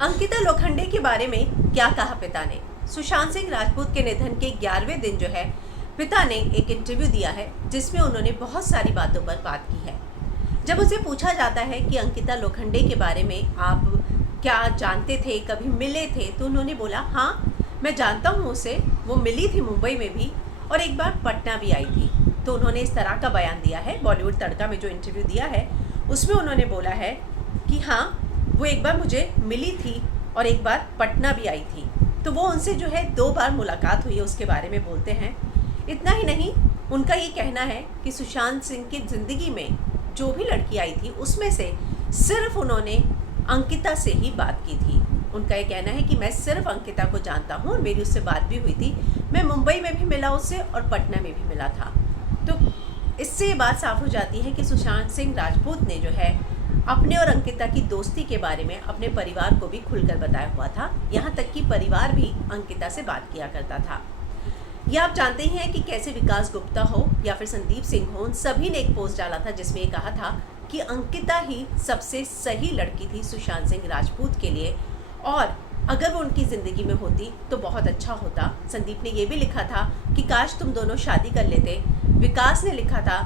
अंकिता लोखंडे के बारे में क्या कहा पिता ने। सुशांत सिंह राजपूत के निधन के 11वें दिन जो है पिता ने एक इंटरव्यू दिया है जिसमें उन्होंने बहुत सारी बातों पर बात की है। जब उसे पूछा जाता है कि अंकिता लोखंडे के बारे में आप क्या जानते थे, कभी मिले थे, तो उन्होंने बोला हाँ मैं जानता हूँ उसे, वो मिली थी मुंबई में भी और एक बार पटना भी आई थी। तो उन्होंने इस तरह का बयान दिया है। बॉलीवुड तड़का में जो इंटरव्यू दिया है उसमें उन्होंने बोला है कि हाँ वो एक बार मुझे मिली थी और एक बार पटना भी आई थी। तो वो उनसे जो है 2 बार मुलाकात हुई है, उसके बारे में बोलते हैं। इतना ही नहीं, उनका ये कहना है कि सुशांत सिंह की ज़िंदगी में जो भी लड़की आई थी उसमें से सिर्फ उन्होंने अंकिता से ही बात की थी। उनका ये कहना है कि मैं सिर्फ अंकिता को जानता हूँ और मेरी उससे बात भी हुई थी। मैं मुंबई में भी मिला उससे और पटना में भी मिला था। तो इससे ये बात साफ हो जाती है कि सुशांत सिंह राजपूत ने जो है अपने और अंकिता की दोस्ती के बारे में अपने परिवार को भी खुलकर बताया हुआ था। यहाँ तक कि परिवार भी अंकिता से बात किया करता था। ये आप जानते ही हैं कि कैसे विकास गुप्ता हो या फिर संदीप सिंह हो, उन सभी ने एक पोस्ट डाला था जिसमें ये कहा था कि अंकिता ही सबसे सही लड़की थी सुशांत सिंह राजपूत के लिए और अगर वो उनकी ज़िंदगी में होती तो बहुत अच्छा होता। संदीप ने ये भी लिखा था कि काश तुम दोनों शादी कर लेते। विकास ने लिखा था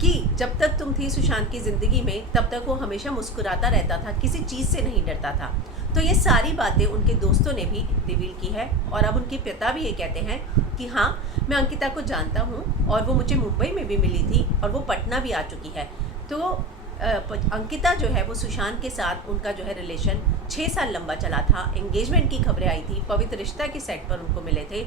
कि जब तक तुम थी सुशांत की ज़िंदगी में तब तक वो हमेशा मुस्कुराता रहता था, किसी चीज़ से नहीं डरता था। तो ये सारी बातें उनके दोस्तों ने भी रिवील की है और अब उनके पिता भी ये कहते हैं कि हाँ मैं अंकिता को जानता हूँ और वो मुझे मुंबई में भी मिली थी और वो पटना भी आ चुकी है। तो अंकिता जो है वो सुशांत के साथ उनका जो है रिलेशन 6 साल लंबा चला था। एंगेजमेंट की खबरें आई थी, पवित्र रिश्ता के सेट पर उनको मिले थे।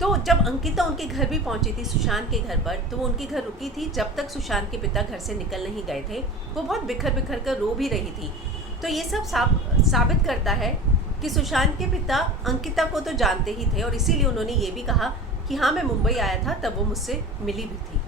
तो जब अंकिता उनके घर भी पहुंची थी सुशांत के घर पर, तो वो उनके घर रुकी थी जब तक सुशांत के पिता घर से निकल नहीं गए थे। वो बहुत बिखर बिखर कर रो भी रही थी। तो ये सब साबित करता है कि सुशांत के पिता अंकिता को तो जानते ही थे और इसीलिए उन्होंने ये भी कहा कि हाँ मैं मुंबई आया था तब वो मुझसे मिली भी थी।